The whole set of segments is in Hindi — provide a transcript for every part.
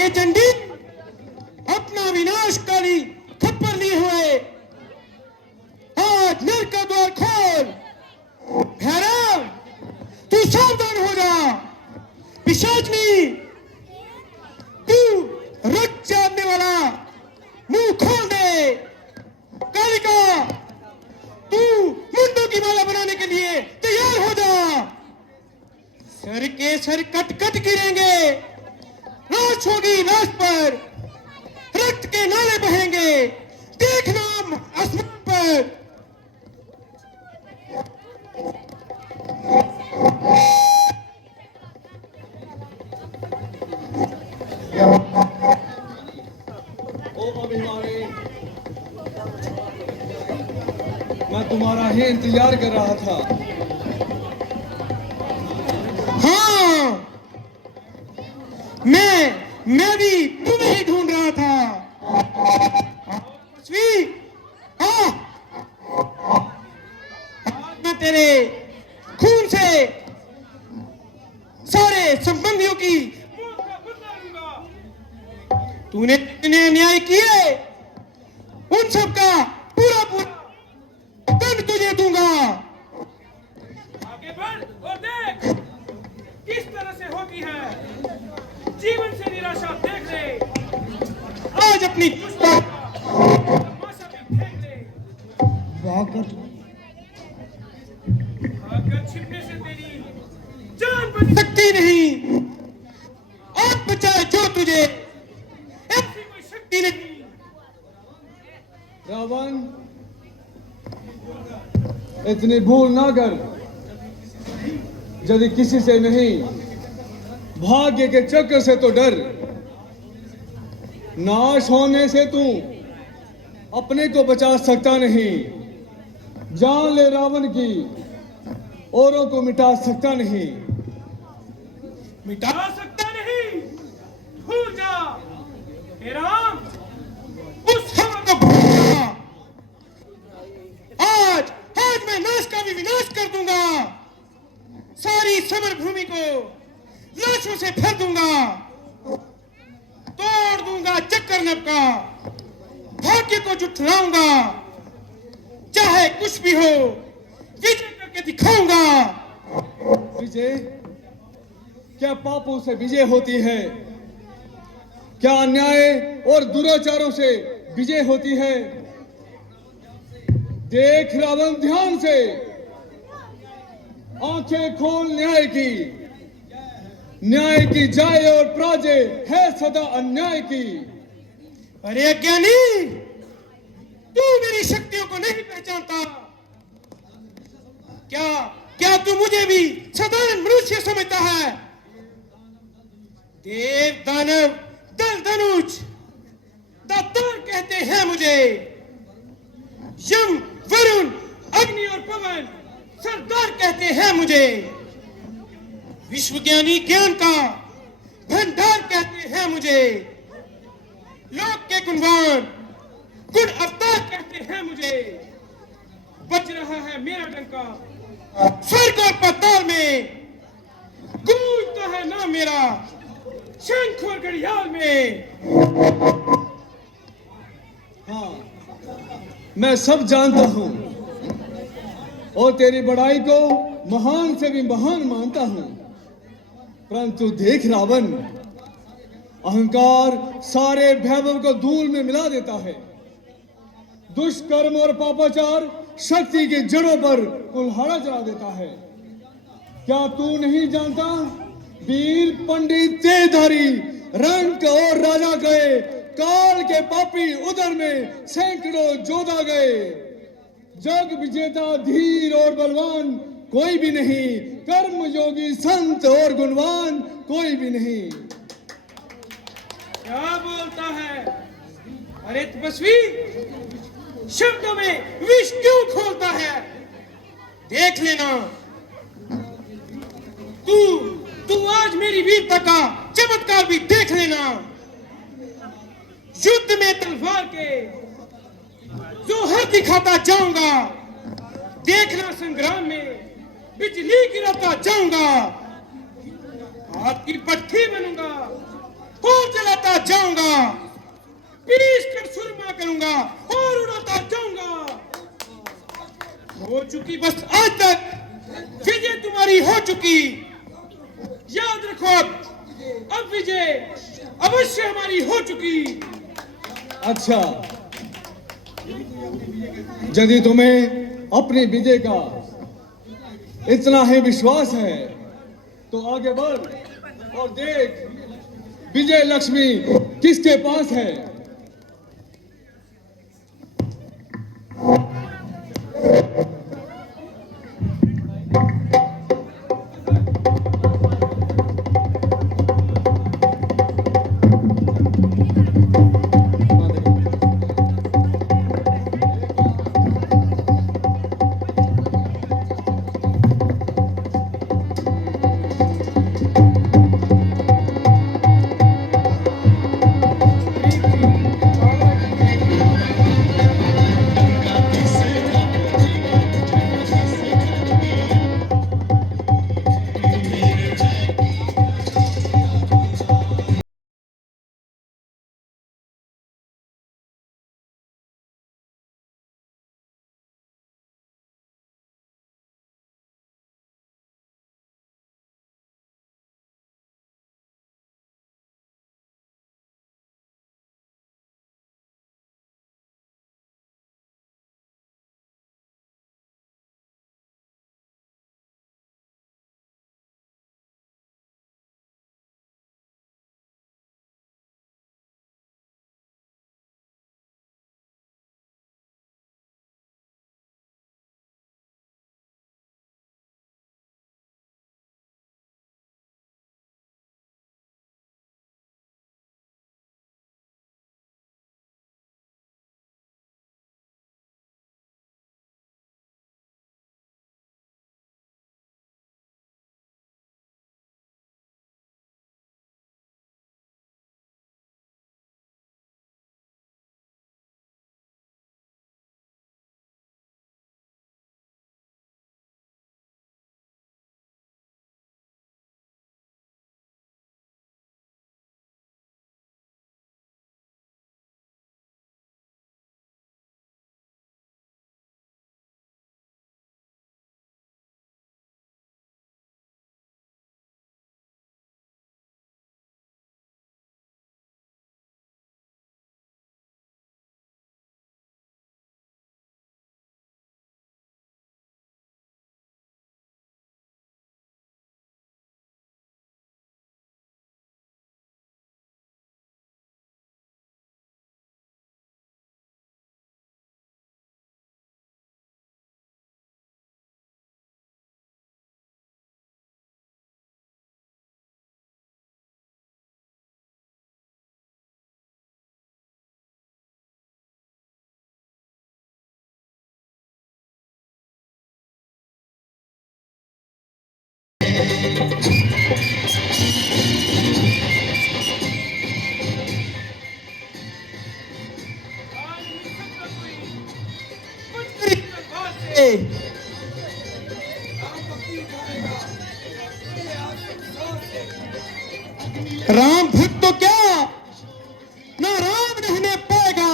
आगे चंडी अपना विनाशकारी खप्पर लिए हुए आज नर का द्वार खोल। भैरव तू सावधान हो जा। पिशाचनी तू रक्त चाटने वाला मुंह खोल दे। कालिका तू मुंडों की माला बनाने के लिए तैयार हो जा। सर के सर कट कट गिरेंगे। नाश होगी नाश पर रक्त के नाले बहेंगे। देखना आसमान पर। ओ अभिमानी, मैं तुम्हारा ही इंतजार कर रहा था। हाँ, मैं भी तुम्हें ही ढूंढ रहा था। हाँ, मैं तेरे खून से सारे संबंधियों की तूने न्याय किए उन सब का पूरा पूरा दंड तुझे दूंगा। आगे बढ़ और देख किस तरह से होती है जीवन से निराशा। देख ले आज अपनी तमाशा भी देख ले। आकर छिपने से तेरी जान बच सकती नहीं। आज बचाए जो तुझे ऐसी कोई शक्ति नहीं। रावण, इतनी भूल ना कर। यदि किसी से नहीं, भाग्य के चक्र से तो डर। नाश होने से तू अपने को बचा सकता नहीं। जान ले रावण की, औरों को मिटा सकता नहीं। मिटा सकता नहीं। भूल जा हे राम। उस हवा को भूल जा। आज मैं नाश का भी विनाश कर दूंगा। सारी समर भूमि को लाशों से भर दूंगा। तोड़ दूंगा चक्कर नभ का। भाग्य को जुठलाऊंगा। चाहे कुछ भी हो विजय करके दिखाऊंगा। विजय? क्या पापों से विजय होती है? क्या अन्याय और दुराचारों से विजय होती है? देख रावण, ध्यान से आंखें खोल न्याय की। न्याय की जाय और प्राजय है सदा अन्याय की। अरे अज्ञानी, तू मेरी शक्तियों को नहीं पहचानता। क्या तू मुझे भी साधारण मनुष्य समझता है? देव दानव दल धनुष दातार कहते हैं मुझे। यम वरुण अग्नि और पवन सरदार कहते हैं मुझे। विश्वज्ञानी ज्ञान का भंडार कहते हैं मुझे। लोक के गुणवान गुण अवतार कहते हैं मुझे। बज रहा है मेरा डंका स्वर्ग और पाताल में। गूंजता है नाम मेरा शंख और घड़ियाल में। हाँ, मैं सब जानता हूं और तेरी बड़ाई को महान से भी महान मानता हूं। परंतु देख रावण, अहंकार सारे वैभव को धूल में मिला देता है। दुष्कर्म और पापाचार शक्ति की जड़ों पर कुल्हाड़ा चला देता है। क्या तू नहीं जानता? वीर पंडित तेजधारी रंक और राजा गए। काल के पापी उदर में सैकड़ों जोधा गए। जग विजेता धीर और बलवान कोई भी नहीं। कर्म योगी संत और गुणवान कोई भी नहीं। क्या बोलता है? अरे तपस्वी, शब्दों में विष क्यों खोलता है? देख लेना, तू आज मेरी वीरता का चमत्कार भी देख लेना। युद्ध में तलवार के जोहर दिखाता जाऊंगा। देखना संग्राम में बिजली गिराता जाऊंगा। आपकी पट्टी बनूंगा। और जलाता जाऊंगा, पीस कर सुरमा करूंगा और उड़ाता जाऊंगा। हो चुकी बस आज तक विजय तुम्हारी हो चुकी। याद रखो अब विजय अवश्य हमारी हो चुकी। अच्छा, यदि तुम्हें अपनी विजय का इतना ही विश्वास है तो आगे बढ़ और देख विजय लक्ष्मी किसके पास है। राम भक्त तो क्या ना राम रहने पाएगा।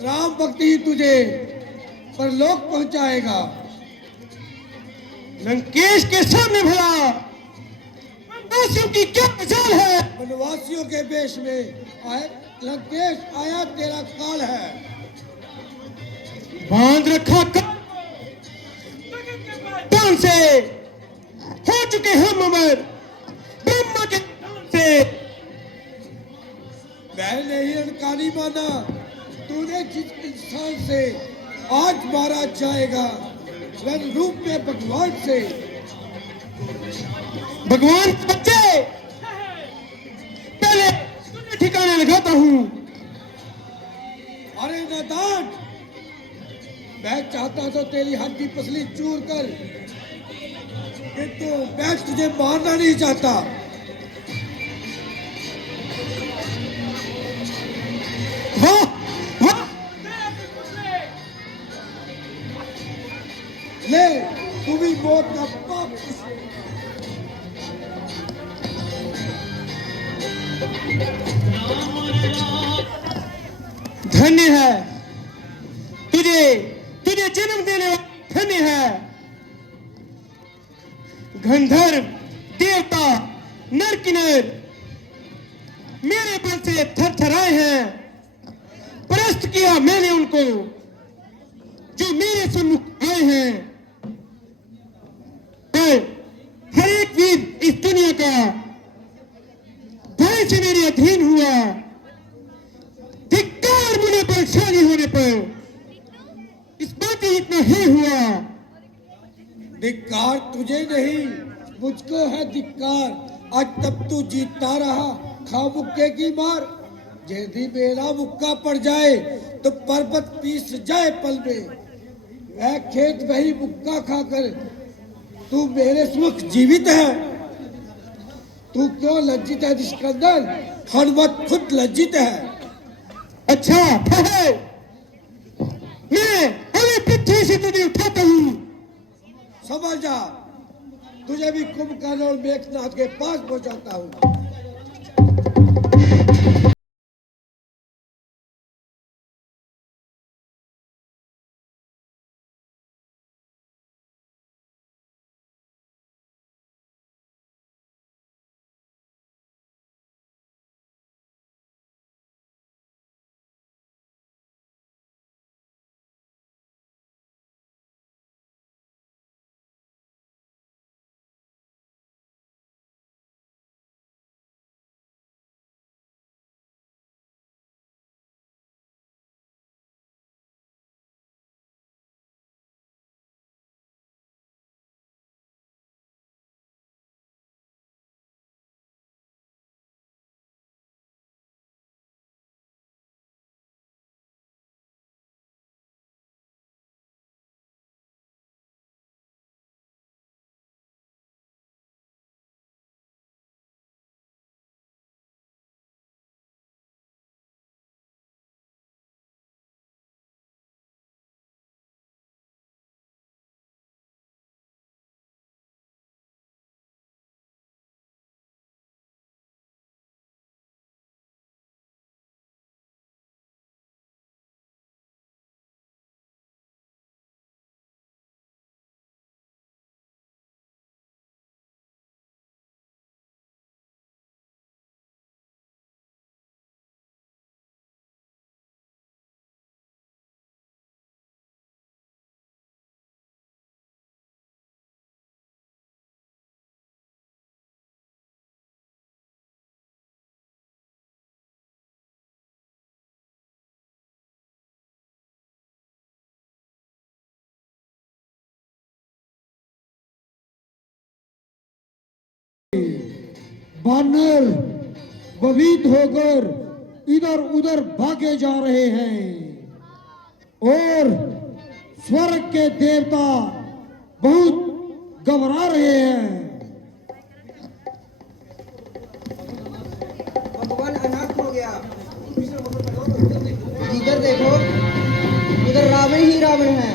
राम भक्ति ही तुझे परलोक पहुंचाएगा। लंकेश के सामने भला वनवासियों की क्या मजाल है। वनवासियों के वेश में आए लंकेश आया तेरा काल है। बांध रखा कान से हो चुके हम अमर ब्रह्मा के दान से। मैंने ही अनकानी माना तूने जिस इंसान से आज मारा जाएगा रंग रूप में भगवान से। भगवान के बच्चे पहले तुझे ठिकाने लगाता हूं। अरे नादान, मैं चाहता तो तेरी हड्डी पसली चूर कर, किंतु मैं तुझे मारना नहीं चाहता। वाह वाह, ले तू भी मौत का पाप। धन्य है तुझे, तुझे जन्म देने वाला धन्य है। गंधर्व देवता नर किन्नर मेरे बल से थरथराए हैं। परस्त किया मैंने उनको जो मेरे सम्मुख आए हैं। और हर एक वीर इस दुनिया का भय से मेरे अधीन हुआ। धिक्कार मुझे बलशाली होने पर इस बात इतना ही हुआ। धिक्कार तुझे नहीं, मुझको है धिक्कार। आज तब तू जीतता रहा खा मुक्के की मार। यदि मेरा मुक्का पड़ जाए तो पर्वत पीस जाए पल में। वह खेत वही मुक्का खाकर तू मेरे सुख जीवित है। तू क्यों लज्जित है निष्कंदन? हनुमत खुद लज्जित है। अच्छा है, मैं अभी पृथ्वी से तुझे उठाता हूँ। समझ जा, तुझे भी कुंभकर्ण और मेघनाथ के पास पहुंचाता हूँ। बानर भयभीत होकर इधर उधर भागे जा रहे हैं और स्वर्ग के देवता बहुत घबरा रहे हैं। भगवान अनाथ हो गया। इधर देखो, उधर रावण ही रावण है।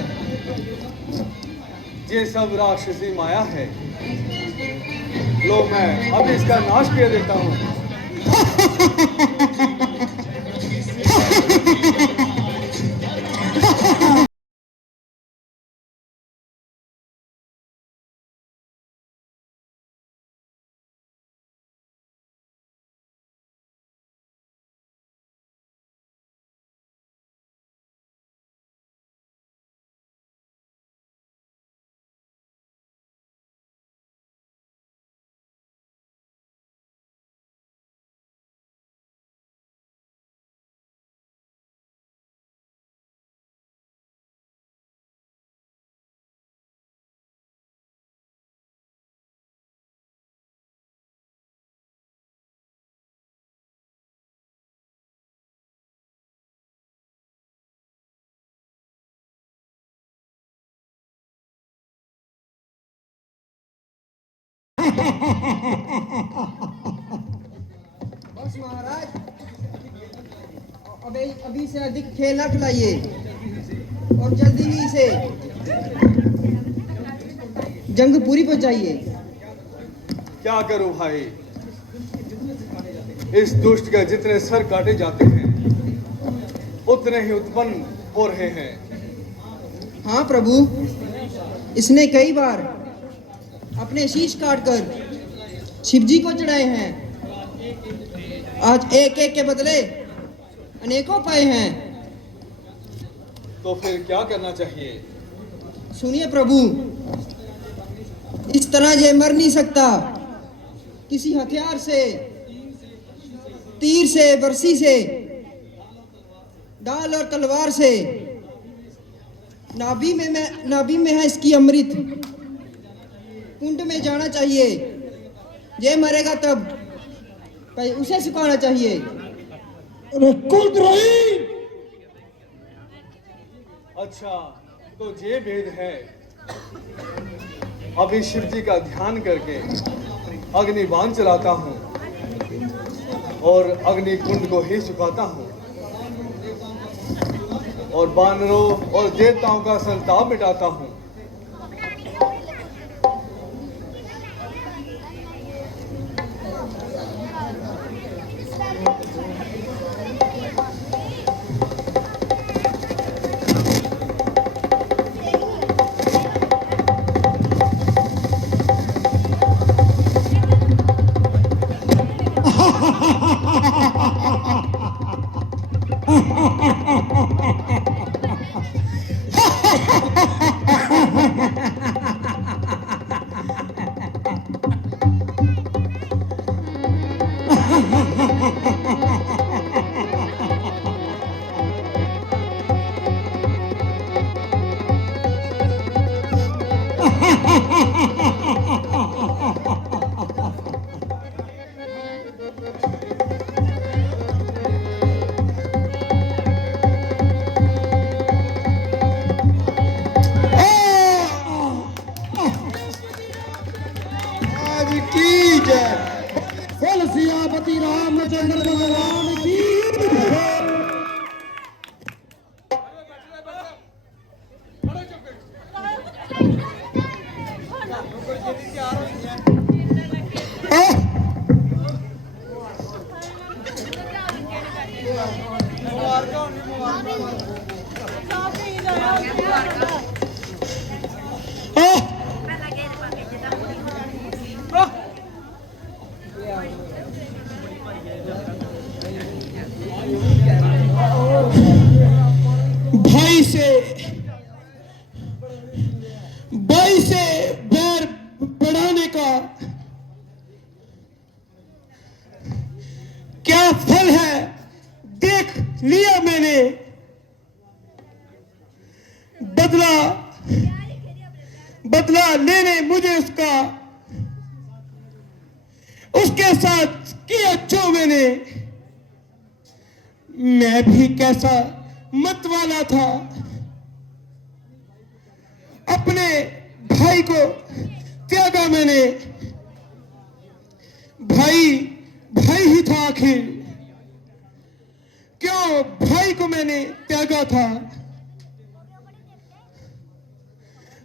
ये सब राक्षसी माया है। लो मैं अब इसका नाश किए देता हूँ। बस महाराज, अभी से अधिक खेल न खिलाइए और जल्दी ही इसे जंग पूरी पहुंचाइए। क्या करूं भाई, इस दुष्ट के जितने सर काटे जाते हैं उतने ही उत्पन्न हो रहे हैं। हाँ प्रभु, इसने कई बार अपने शीश काटकर शिवजी को चढ़ाए हैं। आज एक एक के बदले अनेकों पाए हैं। तो फिर क्या करना चाहिए? सुनिए प्रभु, इस तरह ये मर नहीं सकता। किसी हथियार से, तीर से, बरसी से, डाल और तलवार से, नाभि में है इसकी अमृत, कुंड में जाना चाहिए। ये मरेगा तब भाई उसे सिखाना चाहिए। अरे कूद रही। अच्छा, तो ये भेद है। अभी शिव जी का ध्यान करके अग्निबाण चलाता हूँ और अग्नि कुंड को ही सुखाता हूँ और बानरों और देवताओं का संताप मिटाता हूँ। आज की जय। बोल सियापति रामचंद्र भगवान की जय। भाई से बैर बढ़ाने का क्या फल है देख लिया मैंने। बदला लेने मुझे उसके साथ किया जो मैंने। मैं भी कैसा मत वाला था, अपने भाई को त्यागा मैंने। भाई ही था आखिर, क्यों भाई को मैंने त्यागा था।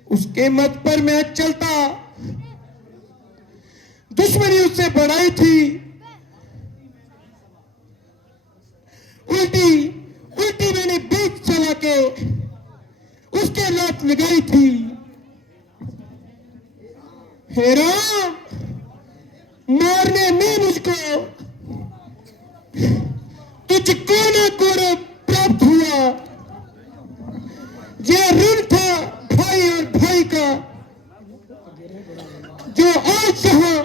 उसके मत पर मैं चलता, दुश्मनी उससे बढ़ाई थी। उल्टी मैंने बीच चला के उसके लात लगाई थी। हे राम, मारने में मुझको तुझको न कोड़ा प्राप्त हुआ। ये ऋण था भाई और भाई का, जो आज यहाँ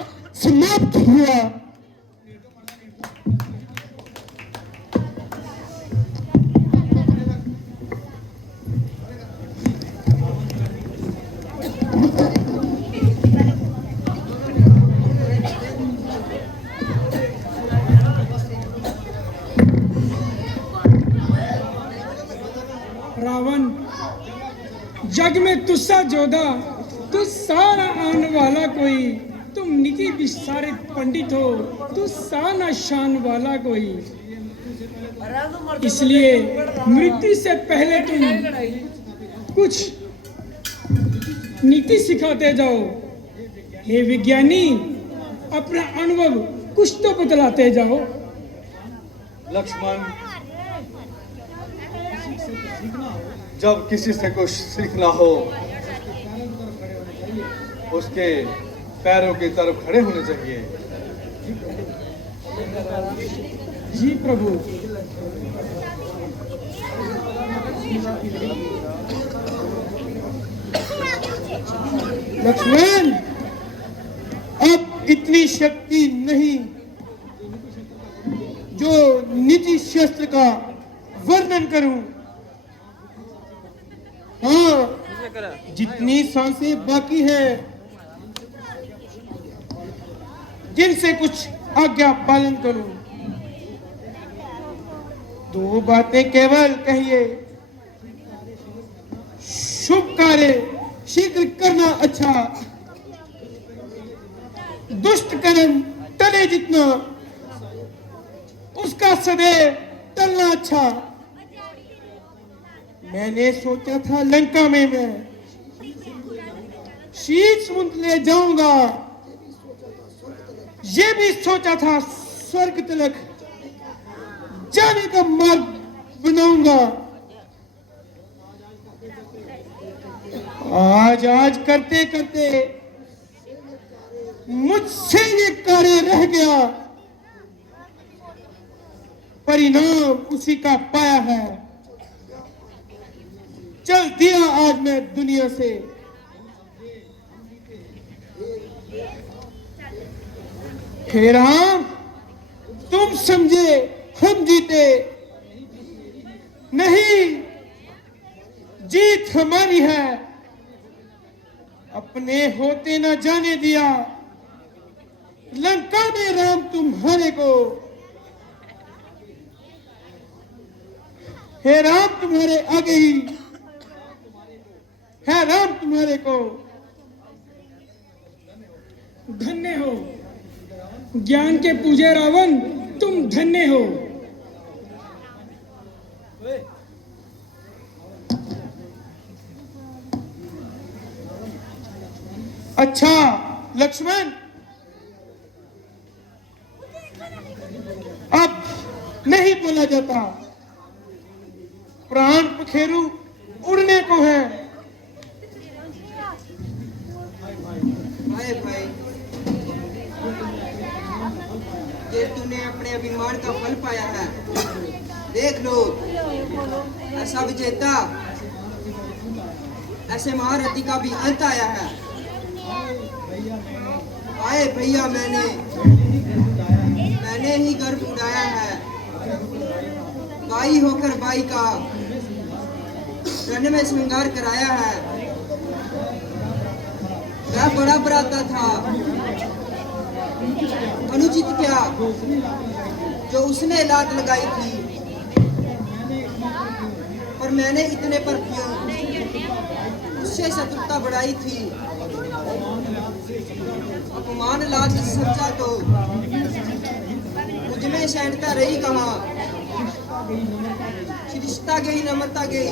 समाप्त हुआ। रावण, जग में तुस्सा जोधा, तू सारा आने वाला कोई। तुम नीति विस्तारित पंडित हो, तू साना शान वाला कोई। इसलिए मृत्यु से पहले तुम कुछ नीति सिखाते जाओ। हे विज्ञानी, अपना अनुभव कुछ तो बतलाते जाओ। लक्ष्मण, जब किसी से कुछ सीखना हो उसके पैरों की तरफ खड़े होने चाहिए। जी प्रभु। लक्ष्मण, अब इतनी शक्ति नहीं जो नीति शास्त्र का वर्णन करूं। हाँ, जितनी सांसें बाकी है जिनसे कुछ आज्ञा पालन करूं। दो बातें केवल कहिए। शुभ कार्य शीघ्र करना अच्छा, दुष्ट कर्म टले जितना उसका सदैव टलना अच्छा। मैंने सोचा था लंका में मैं शीत समुद्र ले जाऊंगा, ये भी सोचा था स्वर्ग तलक जाने का मार्ग बनाऊंगा। आज करते करते मुझसे ये कार्य रह गया, परिणाम उसी का पाया है। चल दिया आज मैं दुनिया से। हे राम, तुम समझे हम जीते नहीं, जीत हमारी है। अपने होते न जाने दिया लंका में राम तुम्हारे को। हे राम तुम्हारे आगे ही है राम तुम्हारे को। धन्य हो ज्ञान के पूजे रावण, तुम धन्य हो। अच्छा लक्ष्मण, अब नहीं बोला जाता, प्राण पखेरु उड़ने को है। आए भाई, ये तूने अपने अभिमान का फल पाया है। देख लो, ऐसा विजेता, ऐसे महारथी का भी अंत आया है। आए भैया, मैंने ही गर्व उड़ाया है। बाई होकर बाई का रण में श्रृंगार कराया है। मैं बड़ा बराता था, अनुचित क्या जो उसने लात लगाई थी, और मैंने इतने पर क्यों उससे शत्रुता बढ़ाई थी। अपमान लाज सच्चा तो मुझमें सैनता रही कहाँ। शिष्टता गई, नम्रता गई,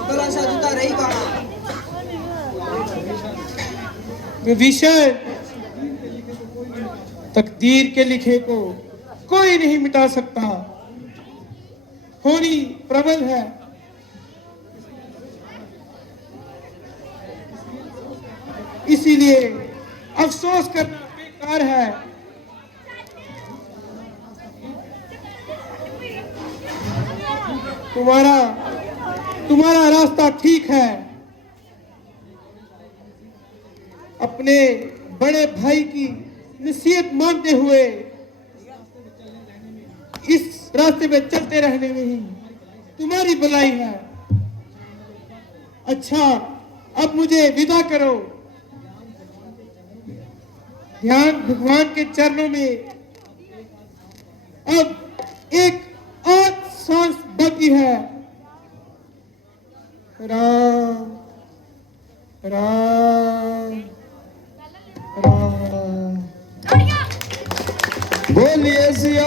गला साधुता रही कहाँ। विषय तकदीर के लिखे को कोई नहीं मिटा सकता, होनी प्रबल है। इसीलिए अफसोस करना बेकार है। तुम्हारा रास्ता ठीक है। अपने बड़े भाई की नसीहत मानते हुए इस रास्ते पे चलते रहने में ही तुम्हारी भलाई है। अच्छा, अब मुझे विदा करो। ध्यान भगवान के चरणों में। अब एक और सांस बाकी है। राम राम राम। बोलिए सिया